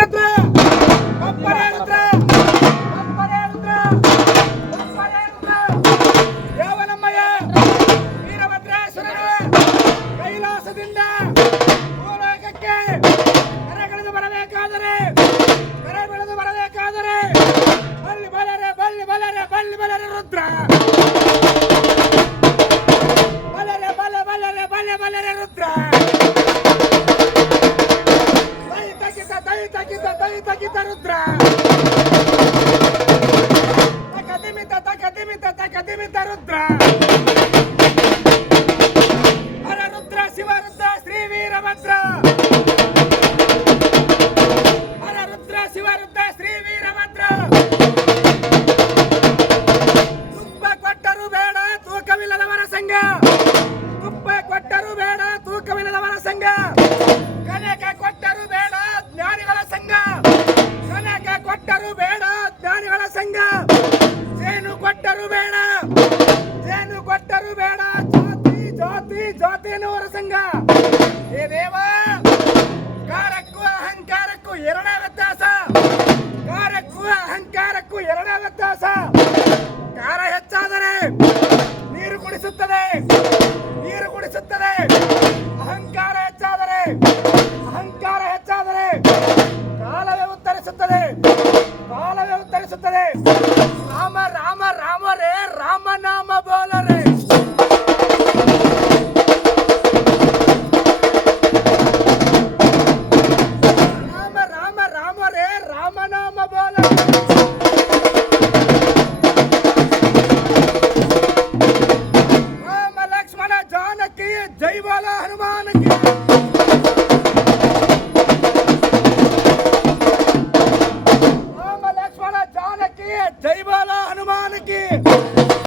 ರುದ್ರ ಒಬ್ಬರೇ ರುದ್ರ ಒಬ್ಬರೇ ರುದ್ರ ಒಬ್ಬರೇ ರುದ್ರ ದೇವನಮ್ಮಯ್ಯ ವೀರಭದ್ರೇಶ್ವರರು ಕೈಲಾಸದಿಂದ ಭೂಲೋಕಕ್ಕೆ ಕರೆಗೆಳೆದು ಬರಬೇಕಾದರೆ ಬಲ್ಲಿ ಬಲರೆ ಬಲ್ಲಿ ಬಲರೆ ಬಲ್ಲಿ ಬಲರೆ ರುದ್ರ ಬಲರೆ ಬಲ ಬಲರೆ ಬಲೆ ಬಲರೆ ರುದ್ರ ದೈತಕಿತ ರುದ್ರ ತಕದಿಮಿತ ರುದ್ರ ಹರ ರುದ್ರ ಶಿವರುದ್ರ ಶ್ರೀ ವೀರಭದ್ರ ಹರ ರುದ್ರ ಶಿವರುದ್ರ ಶ್ರೀ ವೀರಭದ್ರ ತುಪ್ಪ ಕೊಟ್ಟರು ಬೇಡ ತೂಕವಿಲ್ಲದವರ ಸಂಘ ತುಪ್ಪ ಕೊಟ್ಟರು ಬೇಡ ತೂಕವಿಲ್ಲದವರ ಸಂಘ ಕನಕ ಕೊಟ್ಟರು ಬೇಡ ಜ್ಞಾನಿಗಳ ಸಂಘ ಕನಕ ಕೊಟ್ಟರು ಬೇಡ ಜ್ಞಾನಿಗಳ ಸಂಘ ಜೇನು ಕೊಟ್ಟರು ಬೇಡ ಜಾತಿ ಎನ್ನುವರ ಸಂಘ ಏ ದೇವ ಕಾರಕ್ಕೂ ಅಹಂಕಾರಕ್ಕೂ ಎರಡೇ ವ್ಯತ್ಯಾಸ ಕಾರಕ್ಕೂ ಅಹಂಕಾರಕ್ಕೂ ಎರಡೇ ವ್ಯತ್ಯಾಸ ಕಾರ ಹೆಚ್ಚಾದರೆ ನೀರು ಕುಡಿಸುತ್ತದೆ ಅಹಂಕಾರ ಹೆಚ್ಚಾದರೆ ಕಾಲವೇ ಉತ್ತರಿಸುತ್ತದೆ ರಾಮ ರಾಮ ರಾಮ ರೇ ರಾಮ ನಾಮ ಬೋಲರೆ ರಾಮ ರಾಮ ರಾಮ ರೇ ರಾಮ ನಾಮ ಬೋಲರೆ ರಾಮ ಲಕ್ಷ್ಮಣ ಜಾನಕಿ ಜೈ ಬಾಲ ಹನುಮಾನ್ ಕಿ जय बाला हनुमान की।